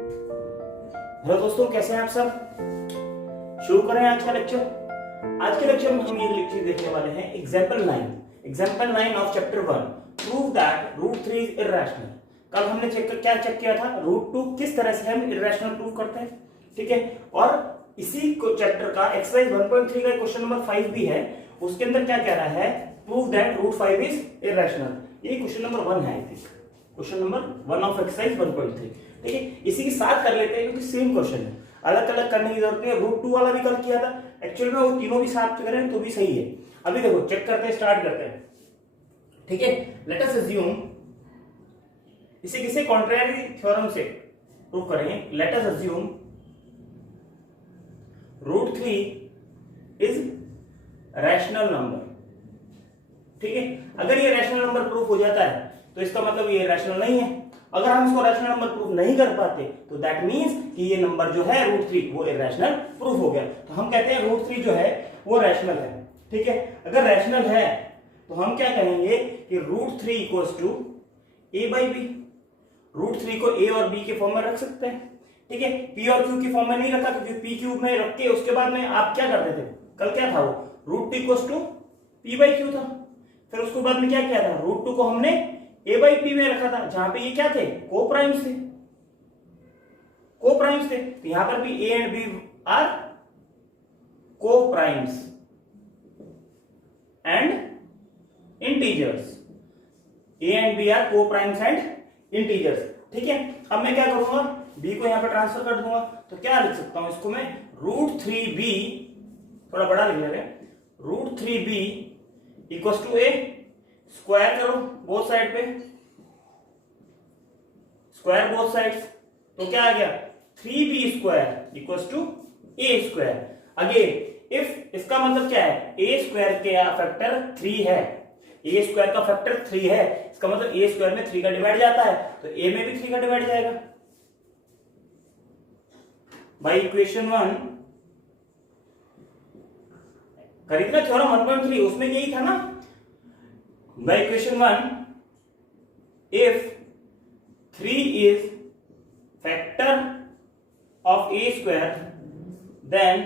Hello दोस्तों, कैसे हैं आप सब। शुरू करें आज का लेक्चर। आज के लेक्चर में हम ये लेक्चर देखने वाले हैं example 9 of chapter 1, prove that root 3 is irrational. कल हमने क्या चेक किया था, रूट 2 किस तरह से हम इर्रेशनल प्रूव करते हैं, ठीक है। और इसी चैप्टर का एक्सरसाइज 1.3 का क्वेश्चन नंबर 5 भी है, उसके अंदर क्या कह रहा है, prove that root 5 is irrational. ये क्वेश्चन नंबर 1 है, I think question number 1 of exercise 1.3, ठीक है। इसी के साथ कर लेते हैं क्योंकि सेम क्वेश्चन है, अलग अलग करने की जरूरत नहीं है। रूट 2 वाला भी कल किया था, एक्चुअल में वो तीनों भी साथ करें तो भी सही है। अभी देखो चेक करते हैं, स्टार्ट करते हैं, ठीक है। लेट अस अज्यूम, इसे किसी कॉन्ट्रेरी थ्योरम से प्रूव करेंगे। Let us assume root 3 is rational number, ठीक है। अगर ये रैशनल नंबर प्रूफ हो जाता है तो इसका मतलब ये रैशनल नहीं है। अगर हम इसको रैशनल नंबर प्रूफ नहीं कर पाते तो दैट मींस कि ये नंबर जो है रूट 3 वो इरैशनल प्रूफ हो गया। तो हम कहते हैं रूट 3 जो है वो रैशनल है, ठीक है। अगर रैशनल है तो हम क्या कहेंगे कि root 3 equals to A by b. Root 3 को ए और बी के फॉर्म में रख सकते हैं, ठीक है। पी और क्यू के फॉर्म में नहीं रखा क्योंकि पी क्यूब में रख के उसके बाद में आप क्या करते थे, कल क्या था वो, root 2 equals to p by q था। फिर उसके बाद में क्या किया था, रूट 2 को हमने ए बाई पी में रखा था, जहां पे ये क्या थे, को प्राइम्स थे, तो यहां पर भी a and b are co-primes and integers. A and b are co-primes and integers, ठीक है। अब मैं क्या करूंगा, बी को यहां पर ट्रांसफर कर दूंगा, तो क्या लिख सकता हूं इसको मैं, रूट 3b, थोड़ा बड़ा लिख लेंगे, root 3b equals to a, square करो बोथ साइड पे, स्क्वायर बोथ साइड्स, तो क्या आ गया, 3b square equals to a square. Again if, इसका मतलब क्या है, ए स्क्वायर के फैक्टर 3 है, ए स्क्वायर का फैक्टर 3 है, इसका मतलब ए स्क्वायर में 3 का डिवाइड जाता है, तो ए में भी 3 का डिवाइड जाएगा। बाई इक्वेशन 1 करी ना थ्योरम 1.3, उसमें यही था ना। By equation 1, if 3 is factor of a square, then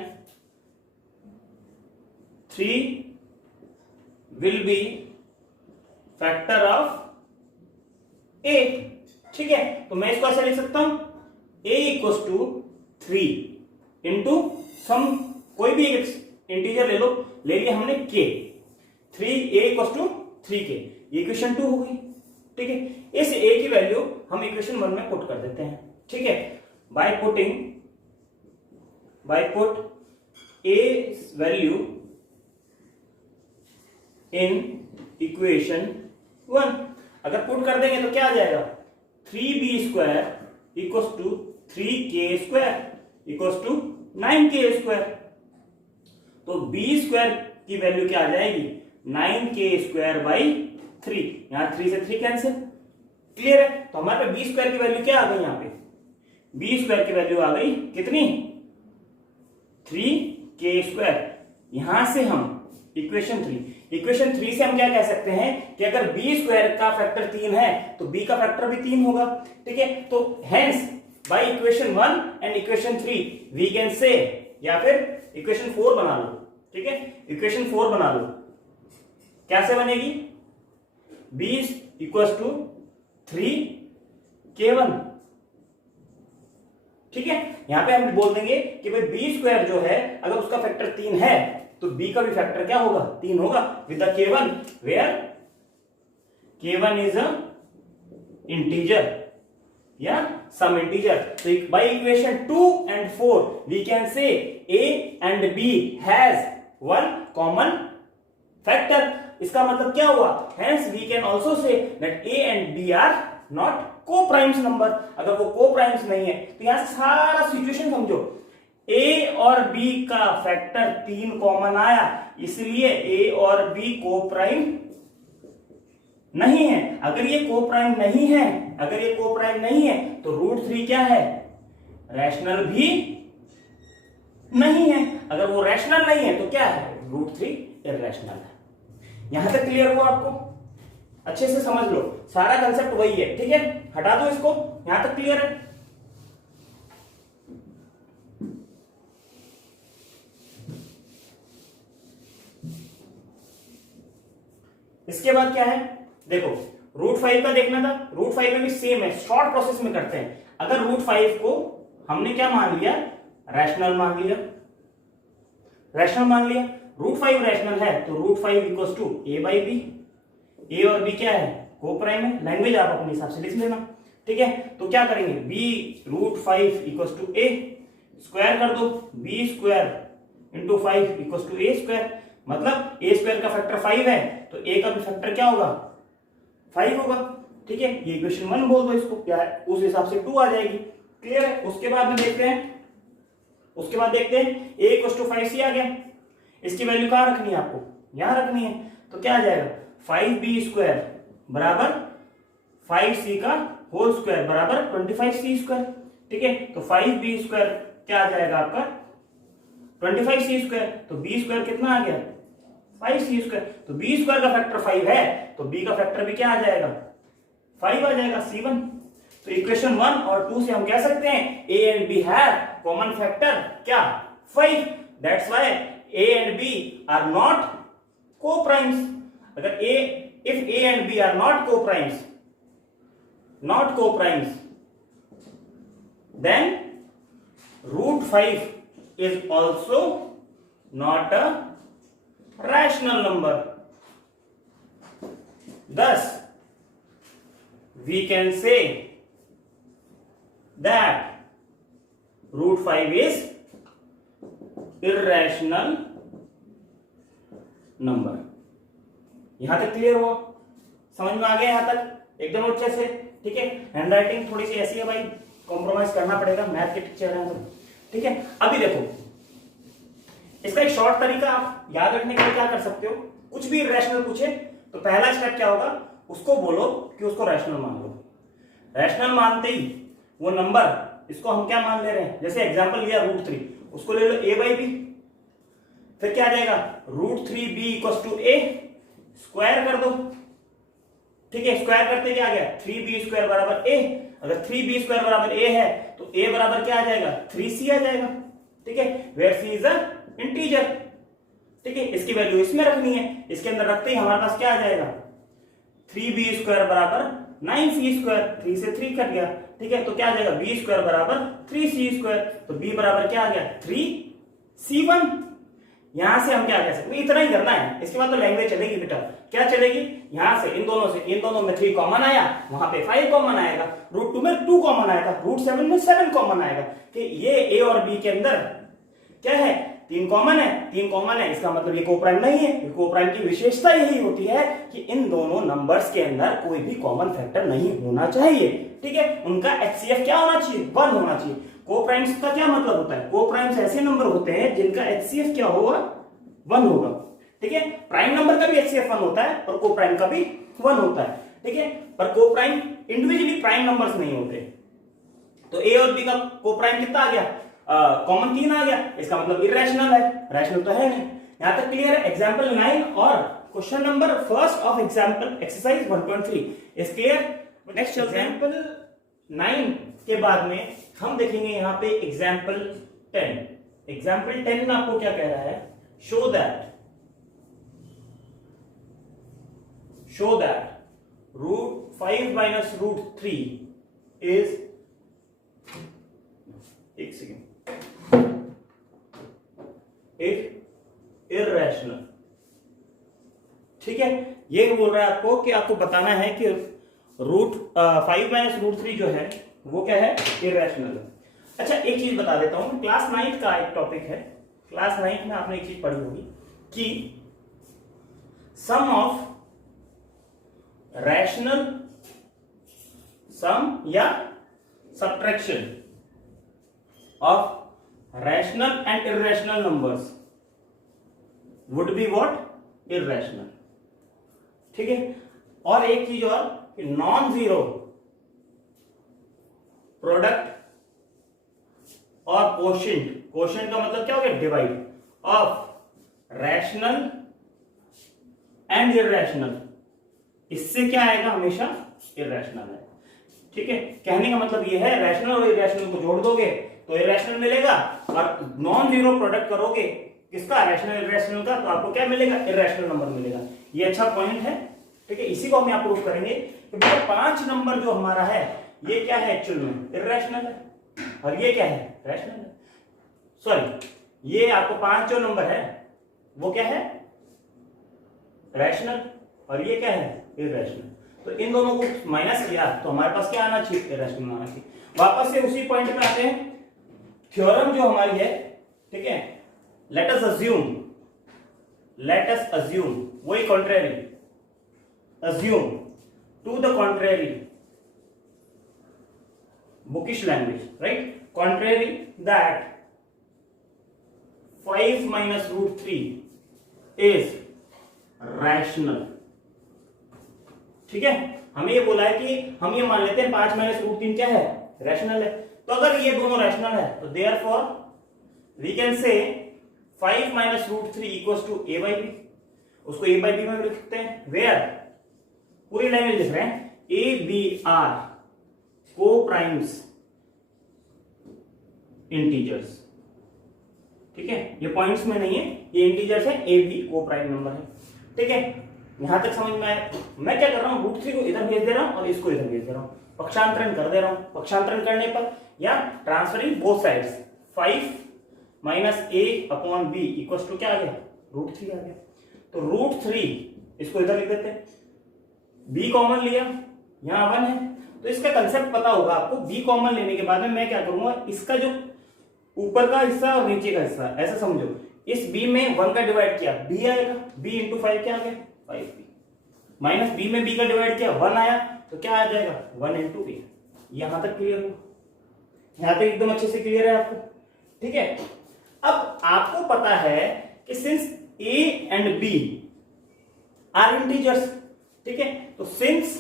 3 will be factor of a, ठीक है। तो मैं इसको ऐसे लिख सकता हूं, a equals to 3 into sum, कोई भी इंटीजर ले लो, ले लिया हमने k, 3a equals to 3k, equation 2 हो गई, ठीक है। इस a की वैल्यू हम इक्वेशन 1 में पुट कर देते हैं, ठीक है। Buy put a value in equation 1, अगर पुट कर देंगे तो क्या आ जाएगा, 3b square equals to 3k square equals to 9k square. तो b स्क्वायर की वैल्यू क्या आ जाएगी, 9k स्क्वायर बाई 3, यहां 3 से 3 कैंसिल, क्लियर है। तो हमारे पास b स्क्वायर की वैल्यू क्या आ गई, यहां पे b स्क्वायर की वैल्यू आ गई कितनी, 3k स्क्वायर। यहां से हम इक्वेशन 3 से हम क्या कह सकते हैं कि अगर b स्क्वायर का फैक्टर 3 है तो b का फैक्टर भी 3 होगा, ठीक है। तो hence by equation 1 and equation 3 we can say, या फिर इक्वेशन 4 बना लो, ठीक है। इक्वेशन 4 बना लो, कैसे बनेगी, b इक्वल्स टू 3k1, ठीक है। यहां पे हम बोल देंगे कि भाई b स्क्वायर जो है अगर उसका फैक्टर 3 है तो b का भी फैक्टर क्या होगा, 3 होगा, with the k1 where k1 is a integer या सम इंटीजर। तो by equation 2 and 4 we can say a and b has one common factor. इसका मतलब क्या हुआ, hence we can also say that a and b are not co-primes number। अगर वो co-primes नहीं है तो यहां से सारा सिचुएशन समझो, a और b का फैक्टर 3 कॉमन आया, इसलिए a और b co-prime नहीं है। अगर ये co-prime नहीं है, तो रूट 3 क्या है, रैशनल भी नहीं है। अगर वो रैशनल नहीं है तो क्या है, रूट 3 इरैशनल है। यहां तक क्लियर हुआ आपको, अच्छे से समझ लो, सारा कंसेप्ट वही है, ठीक है। हटा दो इसको, यहां तक क्लियर है। इसके बाद क्या है, देखो रूट 5 का देखना था, रूट 5 में भी सेम है, शॉर्ट प्रोसेस में करते हैं। अगर रूट 5 को हमने क्या मान लिया, रैशनल मान लिया, रैशनल मान लिया, रूट 5 रैशनल है तो root 5 equals to A by B. A और बी क्या है, को प्राइम है, लैंग्वेज आप अपने हिसाब से लिख लेना, ठीक है। तो क्या करेंगे, b root 5 equals to a, square कर दो, b square into 5 equals to a square, मतलब ए स्क्वायर का फैक्टर 5 है तो ए का भी फैक्टर क्या होगा, 5 होगा, ठीक है। ये इक्वेशन 1 बोल दो इसको, क्या है उस हिसाब से 2 आ जाएगी, क्लियर है। उसके बाद में देखते हैं, उसके बाद देखते हैं a इक्वल्स टू 5c आ गया, इसकी वैल्यू कहां रखनी है आपको, यहां रखनी है, तो क्या आ जाएगा 5b स्क्वायर बराबर 5c का होल स्क्वायर बराबर 25c स्क्वायर, ठीक है। तो 5b स्क्वायर क्या आ जाएगा आपका 25c स्क्वायर, तो b स्क्वायर कितना आ गया 5c स्क्वायर, तो b स्क्वायर का फैक्टर 5 है तो b का फैक्टर भी क्या आ जाएगा 5 आ जाएगा, c1। तो इक्वेशन 1 और 2 से हम कह सकते हैं a and b have common factor क्या 5, that's why a and b are not co-primes। अगर if a and b are not co-primes, then root 5 is also not a rational number. Thus, we can say that root 5 is irrational number. यहां तक clear हुआ, समझ में आ गया यहां तक एकदम अच्छे से, ठीक है। हैंडराइटिंग थोड़ी सी ऐसी है भाई, कॉम्प्रोमाइज करना पड़ेगा, मैथ के टीचर हैं तो, ठीक है। अभी देखो इसका एक शॉर्ट तरीका आप याद रखने के लिए क्या कर सकते हो, कुछ भी रैशनल पूछे तो पहला स्टेप क्या होगा, उसको बोलो कि उसको रैशनल मान लो। रैशनल मानते ही वो नंबर, इसको हम क्या मान ले रहे हैं, जैसे एग्जांपल लिया रूट 3, उसको ले लो a बाई बी, फिर क्या आ जाएगा root 3b equals to a, square कर दो, ठीक है। स्क्वायर करते क्या आ गया 3b स्क्वायर बराबर a, अगर 3b स्क्वायर बराबर a है तो a बराबर क्या आ जाएगा 3c आ जाएगा, ठीक है, where c is a integer, ठीक है। इसकी वैल्यू इसमें रखनी है, इसके अंदर रखते ही हमारे पास क्या आ जाएगा 3b स्क्वायर बराबर 9c स्क्वायर, 3 से 3 कट गया, ठीक है। तो क्या आ जाएगा b स्क्वायर बराबर 3c स्क्वायर, तो b बराबर क्या आ गया 3c1। यहां से हम क्या कह सकते हैं, इतना ही करना है, इसके बाद तो लैंग्वेज चलेगी बेटा, क्या चलेगी, यहां से इन दोनों में 3 कॉमन आया, वहां पे 5 कॉमन आएगा, रूट 2 में 2 कॉमन आएगा, रूट 7 में 7 कॉमन आएगा, कि ये a और b के अंदर क्या है 3 कॉमन है, 3 कॉमन है, इसका मतलब ये कोप्राइम नहीं है। कोप्राइम की विशेषता यही होती है कि इन दोनों नंबर्स के अंदर कोई भी कॉमन फैक्टर नहीं होना चाहिए, ठीक है। उनका एचसीएफ क्या होना चाहिए 1 होना चाहिए। कोप्राइम्स का क्या मतलब होता है, कोप्राइम्स ऐसे नंबर होते हैं जिनका एचसीएफ क्या होगा 1 होगा, ठीक है। प्राइम नंबर का भी एचसीएफ 1 होता है और कोप्राइम का भी 1 होता है, ठीक है। पर कोप्राइम इंडिविजुअली प्राइम नंबर्स नहीं होते। तो ए और बी का कोप्राइम कितना आ गया, कॉमन 3 आ गया, इसका मतलब इरैशनल है, रैशनल तो है नहीं। यहां तक क्लियर है। एग्जांपल 9 और question number first of example exercise 1.3 is clear. Next example 9 के बाद में हम देखेंगे यहां पे एग्जांपल 10। एग्जांपल 10 में आपको क्या कह रहा है, show that root 5 minus root 3 is, एक सेकेंड, इररेशनल, ठीक है। ये बोल रहा है आपको कि आपको बताना है कि रूट 5 माइनस रूट 3 जो है वो क्या है, इररेशनल है। अच्छा एक चीज बता देता हूं, क्लास 9 का एक टॉपिक है, क्लास 9 में आपने एक चीज पढ़ी होगी कि सम ऑफ रैशनल सम या subtraction of rational and irrational numbers would be what, irrational, ठीक है। और एक चीज और, नॉन जीरो प्रोडक्ट और कोशेंट का मतलब क्या हो गया, divide of rational and irrational, इससे क्या आएगा, हमेशा इररेशनल है, ठीक है। कहने का मतलब ये है रैशनल और इररेशनल को जोड़ दोगे तो इररेशनल मिलेगा, और नॉन जीरो प्रोडक्ट करोगे किसका, रैशनल इररेशनल का, तो आपको क्या मिलेगा, इररेशनल नंबर मिलेगा। ये अच्छा पॉइंट है, ठीक है, इसी को हम यहाँ प्रूव करेंगे कि भैया 5 नंबर जो हमारा है ये क्या है, एक्चुअल में इर्रेशनल है, और ये क्या है, रैशनल है। सॉरी, ये आपको 5 जो नंबर है वो क्या है, रैशनल, और ये क्या है, इर्रेशनल। तो इन दोनों को माइनस किया तो हमारे पास क्या आना चाहिए, इर्रेशनल आना चाहिए। वापस से उसी पॉइंट पे आते हैं, थ्योरम जो हमारी है, ठीक है, लेट अस अज्यूम वही contrary, assume to the contrary, bookish language, right, contrary that 5 minus root 3 is rational। ठीक है, हमें ये बोला है कि हम ये मान लेते हैं 5 माइनस रूट 3 क्या है, रैशनल है। तो अगर ये दोनों रैशनल है तो therefore we can say 5 minus root 3 equals to a by b। उसको a by b में लिखते हैं, वेयर पूरी लाइन में लिख रहे हैं, a b r को प्राइम्स इंटीजर्स। ठीक है, ये पॉइंट्स में नहीं है, ये इंटीजर्स है, ए बी को प्राइम नंबर है। ठीक है, यहां तक समझ में आया। मैं क्या कर रहा हूं, रूट 3 को इधर भेज दे रहा हूं और इसको इधर भेज दे रहा हूं, पक्षांतरण कर दे रहा हूं। पक्षांतरण करने पर या transferring both sides, 5 minus a upon b equals to क्या आ गया, रूट 3 आ गया। तो रूट 3 इसको इधर लिख देते हैं, b कॉमन लिया, यहां 1 है, तो इसका कंसेप्ट पता होगा आपको। b कॉमन लेने के बाद में मैं क्या करूंगा, इसका जो ऊपर का हिस्सा और नीचे का हिस्सा ऐसा समझो, इस b में 1 का डिवाइड किया b आएगा, b इंटू 5 क्या आ गया, 5b, माइनस b में b का डिवाइड किया 1 आया तो क्या आ जाएगा, 1 इंटू a। यहां तक क्लियर हो, यहां तक एकदम अच्छे से क्लियर है आपको। ठीक है, अब आपको पता है कि since a and b are integers, ठीक है, तो since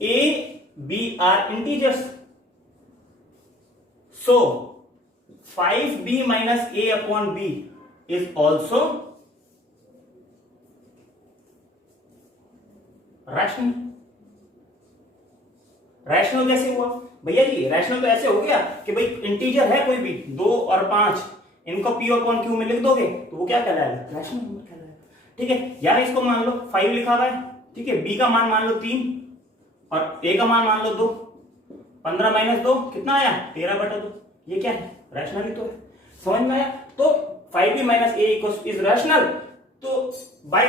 a b are integers, so 5b minus a upon b is also rational। Rational कैसे हुआ भैया जी, रैशनल तो ऐसे हो गया कि भाई इंटीजर है कोई भी 2 और 5, इनको p अपॉन q में लिख दोगे तो वो क्या कहलाएगा, रैशनल नंबर कहलाएगा। ठीक है, यार इसको मान लो 5 लिखा हुआ है, ठीक है, b का मान मान लो 3 और a का मान मान लो 2, 15 माइनस 2 कितना आया, 13/2। ये क्या है, रैशनल ही तो है। समझ में आया। तो 5b minus a is rational. तो by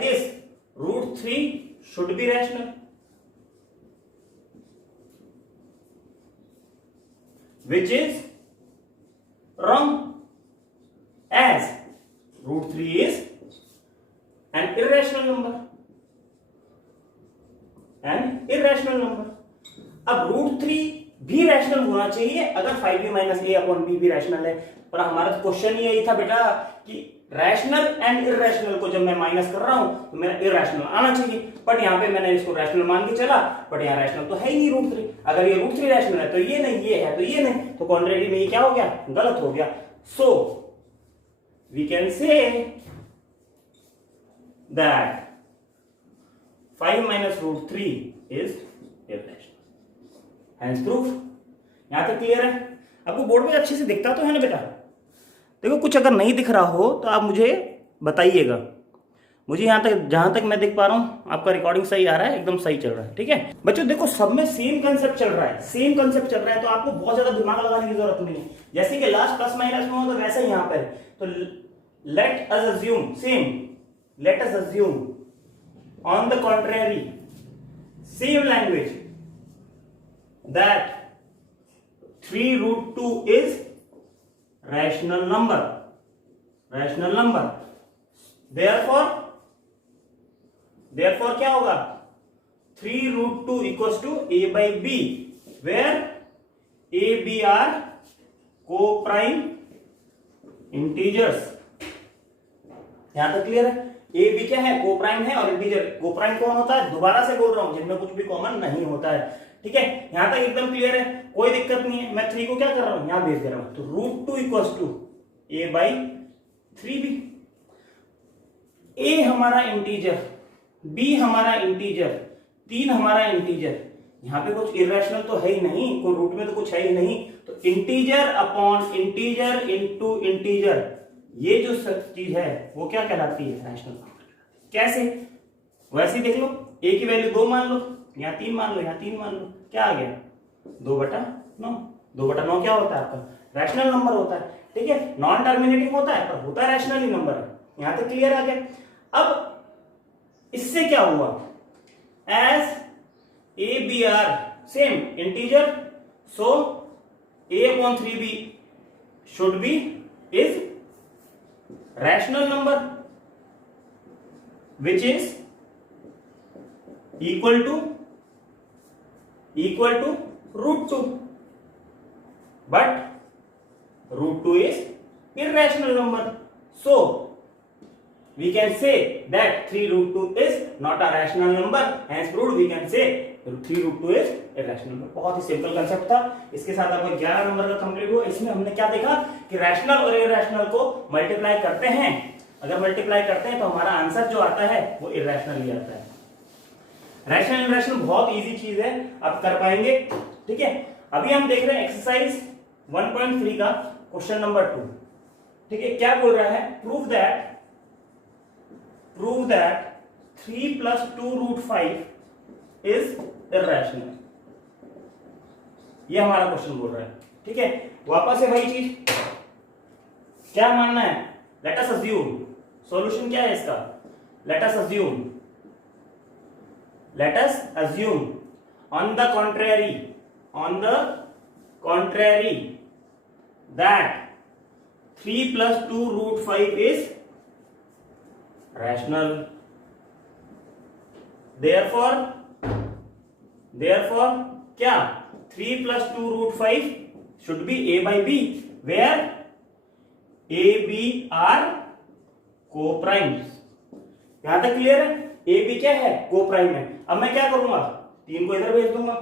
this root 3 should be rational, which is wrong, as root 3 is an irrational number, अब रूट 3 भी रैशनल होना चाहिए अगर 5b minus a upon b भी रैशनल है। पर हमारा तो क्वेश्चन ही यही था बेटा कि रैशनल एंड इरैशनल को जब मैं माइनस कर रहा हूं तो मेरा इरैशनल आना चाहिए, बट यहां पे मैंने इसको रैशनल मान के चला, बट यहां रैशनल तो है ही नहीं रूट 3। अगर ये रूट 3 रैशनल है तो ये नहीं, ये है तो ये नहीं, तो कॉन्ट्रेरी में ये क्या हो गया, गलत हो गया। So we can say that 5 minus root 3 is irrational, hence proof. यहां तक क्लियर है? आपको बोर्ड में अच्छे से दिखता तो है ना बेटा? देखो कुछ अगर नहीं दिख रहा हो तो आप मुझे बताइएगा। मुझे यहाँ तक जहां तक मैं देख पा रहा हूँ आपका रिकॉर्डिंग सही आ रहा है, एकदम सही चल रहा है। ठीक है बच्चों, देखो सब में सेम कंसेप्ट चल रहा है, सेम कंसेप्ट चल रहा है, तो आपको बहुत ज्यादा दिमाग लगाने की जरूरत नहीं है। जैसे कि लास्ट प्लस माइनस में हो तो वैसे ही यहाँ पर, तो late us assume same, late us assume on the contrary same language that 3 root 2 is rational number, therefore क्या होगा, 3 root 2 equals to a by b, where a b are co-prime integers। यहां तक क्लियर है? a b क्या है, co-prime है, और integer co-prime कौन होता है, दोबारा से बोल रहा हूं, जिनमें कुछ भी कॉमन नहीं होता है। ठीक है, यहां तक एकदम क्लियर है, कोई दिक्कत नहीं है। मैं 3 को क्या कर रहा हूं, यहां भेज दे रहा हूं, तो root 2 equals to a by 3b। a हमारा इंटीजर, b हमारा इंटीजर, 3 हमारा इंटीजर, यहां पे कुछ इरेशनल तो है ही नहीं, कोई रूट में तो कुछ है ही नहीं, तो integer upon integer into integer ये जो चीज है वो क्या कहलाती है, रैशनल नंबर। कैसे, वैसे ही देख लो, ए की वैल्यू 2 मान लो, यहाँ 3 मान लो, यहाँ 3 मान लो, क्या आ गया 2/9। 2/9 क्या होता है आपका, रैशनल नंबर होता है। ठीक है, नॉन टर्मिनेटिंग होता है पर होता है रैशनल ही नंबर है। यहां तक क्लियर आ गया। अब इससे क्या हुआ, as a b are same integer, so a/3b should be is rational number which is equal to √2, but √2 is irrational number, so we can say that 3√2 is not a rational number, hence proved we can say 3√2 is irrational number। बहुत ही simple concept था। इसके साथ आपका 11 number का complete हुआ। इसमें हमने क्या देखा कि रैशनल और इरैशनल को मल्टीप्लाई करते हैं, अगर मल्टीप्लाई करते हैं तो हमारा आंसर जो आता है वो इरैशनल ही आता है। रैशनल इरैशनल बहुत इजी चीज है, आप कर पाएंगे। ठीक है, अभी हम देख रहे हैं एक्सरसाइज 1.3 का क्वेश्चन नंबर 2। ठीक है, क्या बोल रहा है, प्रूव दैट 3 + 2√5 इज इरैशनल, ये हमारा क्वेश्चन बोल रहा है। ठीक है, वापस से वही चीज, क्या मानना है, लेट अस अज्यूम, सॉल्यूशन क्या है इसका, late us assume on the contrary that 3 + 2√5 is rational, therefore क्या, 3 + 2√5 should be a/b, where a b are co-primes। यहां तक क्लियर है, a b क्या है, को-प्राइम है। अब मैं क्या करूंगा, 3 को इधर भेज दूंगा,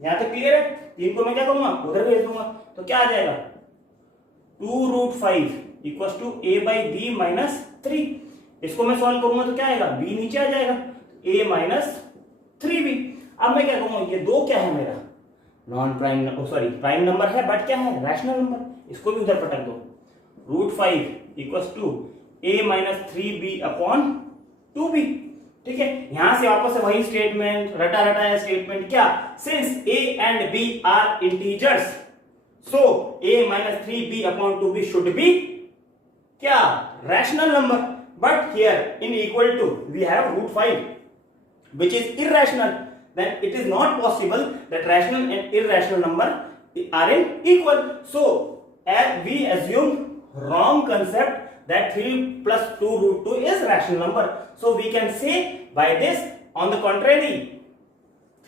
यहां तक क्लियर है, 3 को मैं क्या करूंगा, उधर भेज दूंगा, तो क्या आ जाएगा 2√5 = a/b - 3। इसको मैं सॉल्व करूंगा तो क्या आएगा, b नीचे आ जाएगा, a - 3b। अब मैं क्या करूंगा, ये 2 क्या है मेरा, नॉन प्राइम, प्राइम नंबर है बट क्या है, रैशनल नंबर, इसको भी उधर पटक दो, √5 = a - 3b/2b। ठीक है, यहां से वापस से वही स्टेटमेंट, रटा रटाया स्टेटमेंट, क्या, since a and b are integers, so a - 3b/2b should be क्या, rational number, but here in equal to we have √5 which is irrational, then it is not possible that rational and irrational number are in equal, so as we assume wrong concept that 3 + 2√2 is rational number, so we can say by this on the contrary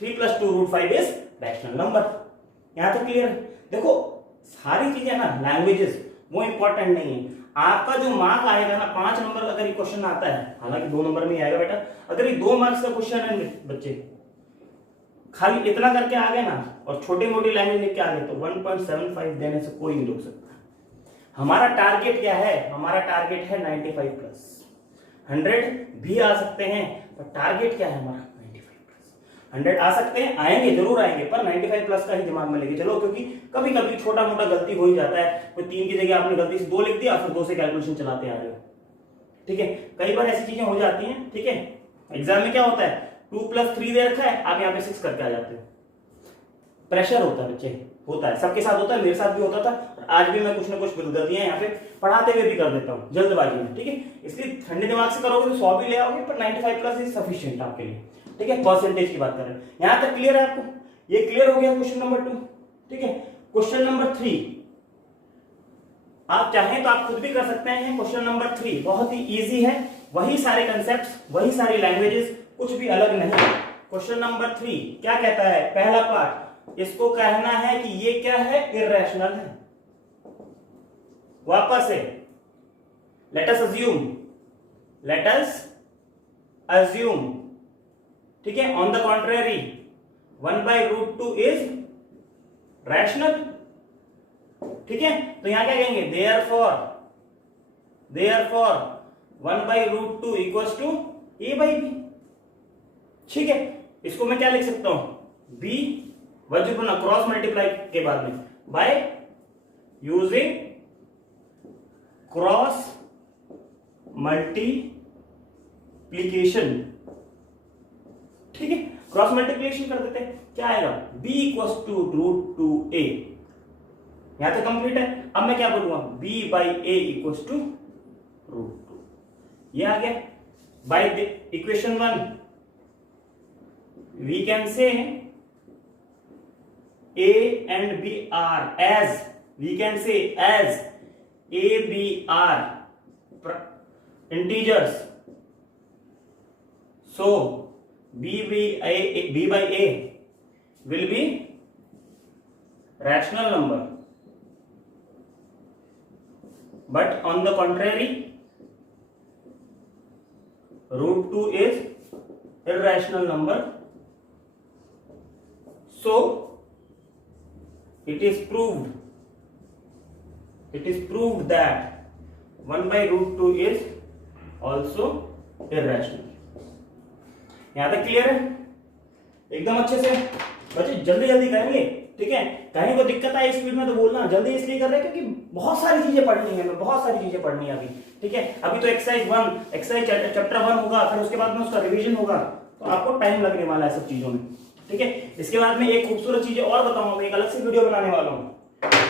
3 + 2√5 is rational number। यहां तक clear है। देखो सारी चीजें ना, languages वो important नहीं है, आपका जो मार्क आएगा ना 5 नंबर का अगर ये क्वेश्चन आता है, हालांकि 2 नंबर में ही आएगा बेटा, अगर ये 2 मार्क्स का क्वेश्चन है बच्चे, खाली इतना करके आ गए ना और छोटी मोटी लैंग्वेज लिख के आ गए तो 1.75 देने से कोई नहीं रोक सकता। हमारा टारगेट क्या है, हमारा टारगेट है 95+, 100 भी आ सकते हैं, पर टारगेट क्या है हमारा 95+। 100 आ सकते हैं, आएंगे जरूर आएंगे, पर 95+ का ही दिमाग में लेके चलो, क्योंकि कभी कभी छोटा मोटा गलती हो ही जाता है, कोई 3 की जगह आपने गलती से 2 लिख दिया, फिर 2 से कैलकुलेशन चलाते आ रहे हो। ठीक है, कई बार ऐसी चीजें हो जाती हैं। ठीक है, एग्जाम में क्या होता है, 2 + 3 दे रखा है, आप यहाँ पे 6 करके आ जाते हो, प्रेशर होता है बच्चे, होता है, सबके साथ होता है, मेरे साथ भी होता था, और आज भी मैं कुछ ना कुछ गलतियां यहाँ पे पढ़ाते हुए भी कर देता हूँ जल्दबाजी में। ठीक है, इसलिए ठंडे दिमाग से करोगे तो 100 भी ले आओगे, पर 95+ इज सफिशिएंट आपके लिए। ठीक है, परसेंटेज की बात कर रहे हैं, यहां तक क्लियर है आपको, ये क्लियर हो गया क्वेश्चन नंबर 2। ठीक है, क्वेश्चन नंबर 3 आप चाहें तो आप खुद भी कर सकते हैं। क्वेश्चन नंबर 3 बहुत ही इजी है, वही सारे कंसेप्ट्स, वही सारी लैंग्वेजेस, कुछ भी अलग नहीं। क्वेश्चन नंबर 3 क्या कहता है, पहला पार्ट, इसको कहना है कि ये क्या है, इररेशनल है। वापस से लेट अस अज्यूम, ठीक है, on the contrary 1/√2 is rational. ठीक है, तो यहां क्या कहेंगे, देयरफॉर 1/√2 = a/b। ठीक है, इसको मैं क्या लिख सकता हूं, b वज्रगुणा क्रॉस मल्टीप्लाई के बाद में बाय यूजिंग क्रॉस मल्टीप्लीकेशन, ठीक है, क्रॉस मल्टीप्लीकेशन कर देते हैं, क्या आएगा b इक्वल्स टू √2a, यहां तक कंप्लीट है। अब मैं क्या बोलूंगा b by a equals to √2, ये आ गया। By equation 1 we can say a and b are as, we can say as a b are integers, so b by a will be rational number, but on the contrary √2 is irrational number, so it is proved that 1 by √2 is also irrational। यहां तक clear है एकदम अच्छे से? बच्चे जल्दी जल्दी करेंगे, ठीक है, कहीं को दिक्कत आए स्पीड में तो बोलना। जल्दी इसलिए कर रहे हैं क्योंकि बहुत सारी चीजें पढ़नी है, बहुत सारी चीजें पढ़नी है अभी, ठीक है। अभी तो एक्सरसाइज चैप्टर 1 होगा, फिर उसके बाद में उसका रिवीजन होगा, तो आपको टाइम लगने वाला है सब चीजों में, ठीक है। इसके बाद में एक खूबसूरत चीजें और बताऊंगा, मैं एक अलग से वीडियो बनाने वाला हूँ,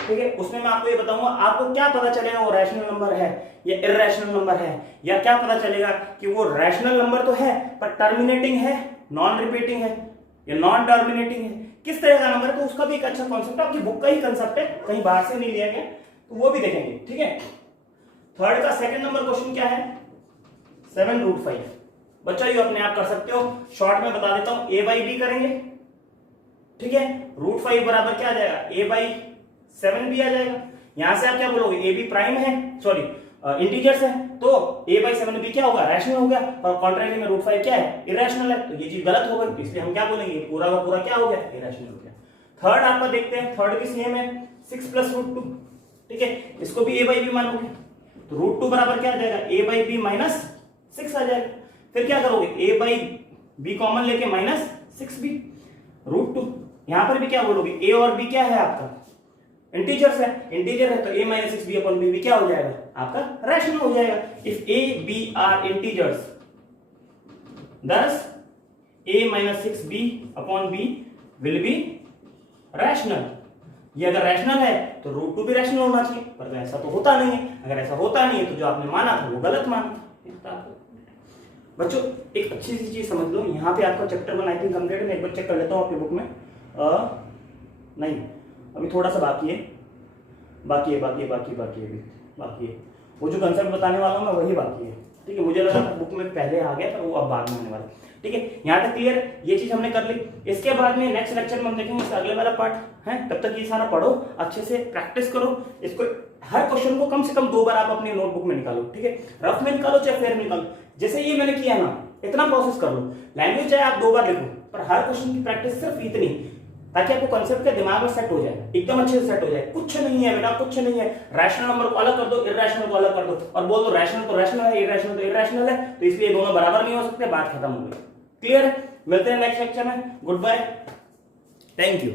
ठीक है। उसमें मैं आपको ये बताऊंगा आपको क्या पता चलेगा वो रैशनल नंबर है या इररेशनल नंबर है, या क्या पता चलेगा कि वो रैशनल नंबर तो है पर टर्मिनेटिंग है, नॉन रिपीटिंग है या नॉन टर्मिनेटिंग है, किस तरह का नंबर है। तो उसका भी एक अच्छा कॉन्सेप्ट है, आपकी बुक का ही कंसेप्ट है, कहीं बाहर से नहीं लिया गया, तो वो भी देखेंगे, ठीक है। थर्ड का सेकंड नंबर क्वेश्चन क्या है, 7√5। बच्चा ये अपने आप कर सकते हो, शॉर्ट में बता देता हूं, a बाई b करेंगे, ठीक है। √5 बराबर क्या आ जाएगा, a बाई 7b आ जाएगा। यहां से आप क्या बोलोगे, a b प्राइम है, सॉरी इंटीजर्स है, तो a बाई 7b क्या होगा, रैशनल हो गया, और कॉन्ट्रेरी में √5 क्या है, इररेशनल है, तो ये चीज गलत हो गई, तो इसलिए हम क्या बोलेंगे, पूरा का पूरा क्या हो गया, इररेशनल हो गया। थर्ड आपका देखते हैं, थर्ड भी सेम है, 6 + √2, ठीक है, इसको भी a बाई b मानोगे, तो √2 बराबर क्या आ जाएगा, a बाई b माइनस 6 आ जाएगा। फिर क्या करोगे, a बाई b कॉमन लेके माइनस 6b √2, यहां पर भी क्या बोलोगे, a और b क्या है आपका, इंटीजर्स है, इंटीजर है, तो a minus 6b upon b भी क्या हो जाएगा, आपका रैशनल हो जाएगा। If a b are integers thus a minus 6b upon b will be rational. ये अगर रैशनल है तो √2 भी रैशनल होना चाहिए, पर ऐसा तो होता नहीं है। अगर ऐसा होता नहीं है तो जो आपने माना था वो गलत माना था। बच्चों एक अच्छी सी चीज समझ लो, यहाँ पे आपका चैप्टर 1 आई थिंक कंप्लीट है। मैं एक बार चेक कर लेता हूँ आपकी बुक में, नहीं अभी थोड़ा सा बाकी है, बाकी है। वो जो कंसेप्ट बताने वाला हूँ मैं वही बाकी है, ठीक है। मुझे लगा बुक में पहले आ गया, पर वो अब बाद में आने वाला, ठीक है। यहाँ तक क्लियर, ये चीज हमने कर ली। इसके बाद में नेक्स्ट लेक्चर में हम देखेंगे इसका अगले वाला पार्ट है। तब तक ये सारा पढ़ो, अच्छे से प्रैक्टिस करो इसको। हर क्वेश्चन को कम से कम 2 बार आप अपनी नोटबुक में निकालो, ठीक है। रफ में निकालो चाहे फेयर में निकालो, जैसे ये मैंने किया ना, इतना प्रोसेस कर लो। लैंग्वेज चाहे आप 2 बार लिखो, पर हर क्वेश्चन की प्रैक्टिस सिर्फ इतनी, ताकि आपको कंसेप्ट का दिमाग में सेट हो जाए, एकदम अच्छे से सेट हो जाए। कुछ नहीं है बेटा, कुछ नहीं है। रैशनल नंबर को अलग कर दो, इररेशनल को अलग कर दो, और बोल दो रैशनल तो रैशनल है, इररेशनल तो इररेशनल है, तो इसलिए दोनों बराबर नहीं हो सकते, बात खत्म हो गई। क्लियर है? मिलते हैं नेक्स्ट लेक्चर में। Goodbye, thank you.